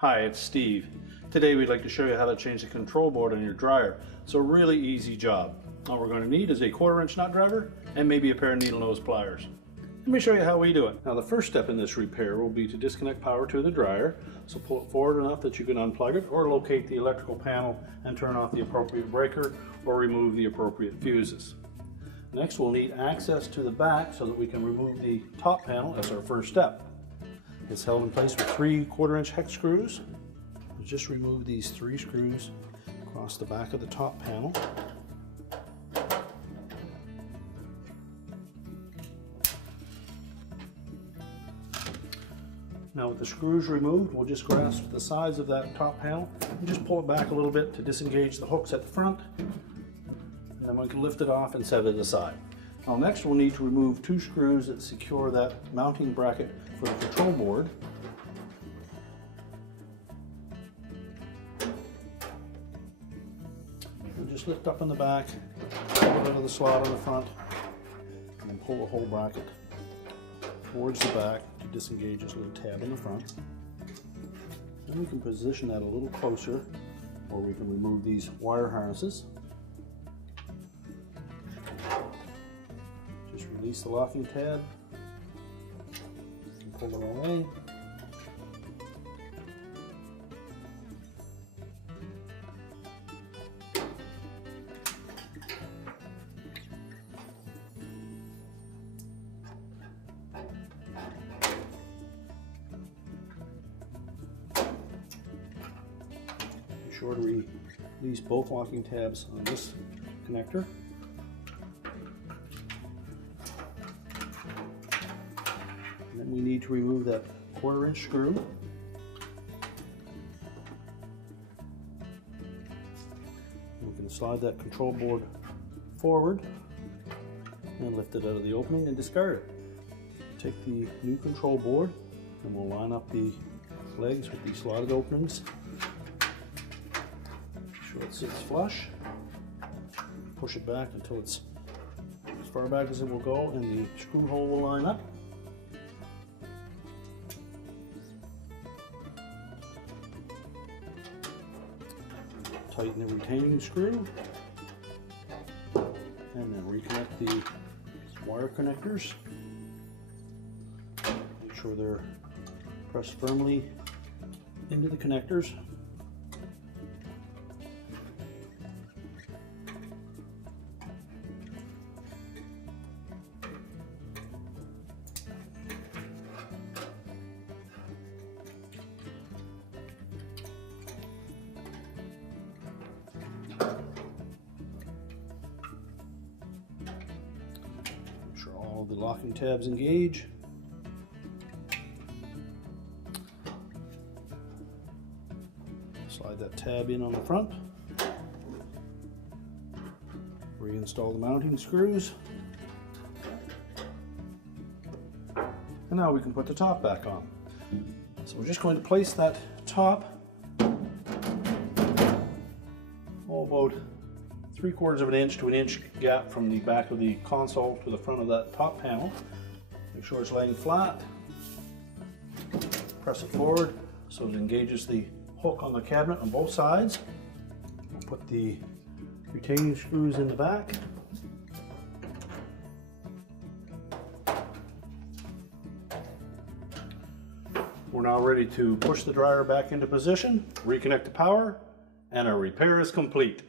Hi, it's Steve. Today we'd like to show you how to change the control board on your dryer. It's a really easy job. All we're going to need is a 1/4" nut driver and maybe a pair of needle nose pliers. Let me show you how we do it. Now the first step in this repair will be to disconnect power to the dryer. So pull it forward enough that you can unplug it or locate the electrical panel and turn off the appropriate breaker or remove the appropriate fuses. Next we'll need access to the back so that we can remove the top panel as our first step. It's held in place with 3 1/4" hex screws. We'll just remove these 3 screws across the back of the top panel. Now with the screws removed, we'll just grasp the sides of that top panel and just pull it back a little bit to disengage the hooks at the front. And then we can lift it off and set it aside. Now next we'll need to remove 2 screws that secure that mounting bracket for the control board. We'll just lift up in the back, pull it out of the slot on the front, and pull the whole bracket towards the back to disengage this little tab in the front. Then we can position that a little closer, or we can remove these wire harnesses. Just release the locking tab and pull it away. Be sure to release both locking tabs on this connector. And then we need to remove that 1/4" screw. We can slide that control board forward and lift it out of the opening and discard it. Take the new control board and we'll line up the legs with these slotted openings. Make sure it sits flush. Push it back until it's as far back as it will go and the screw hole will line up. Tighten the retaining screw and then reconnect the wire connectors. Make sure they're pressed firmly into the connectors. All the locking tabs engage. Slide that tab in on the front. Reinstall the mounting screws. And now we can put the top back on. So we're just going to place that top about 3/4 inch to 1 inch gap from the back of the console to the front of that top panel. Make sure it's laying flat. Press it forward so it engages the hook on the cabinet on both sides. We'll put the retaining screws in the back. We're now ready to push the dryer back into position, reconnect the power, and our repair is complete.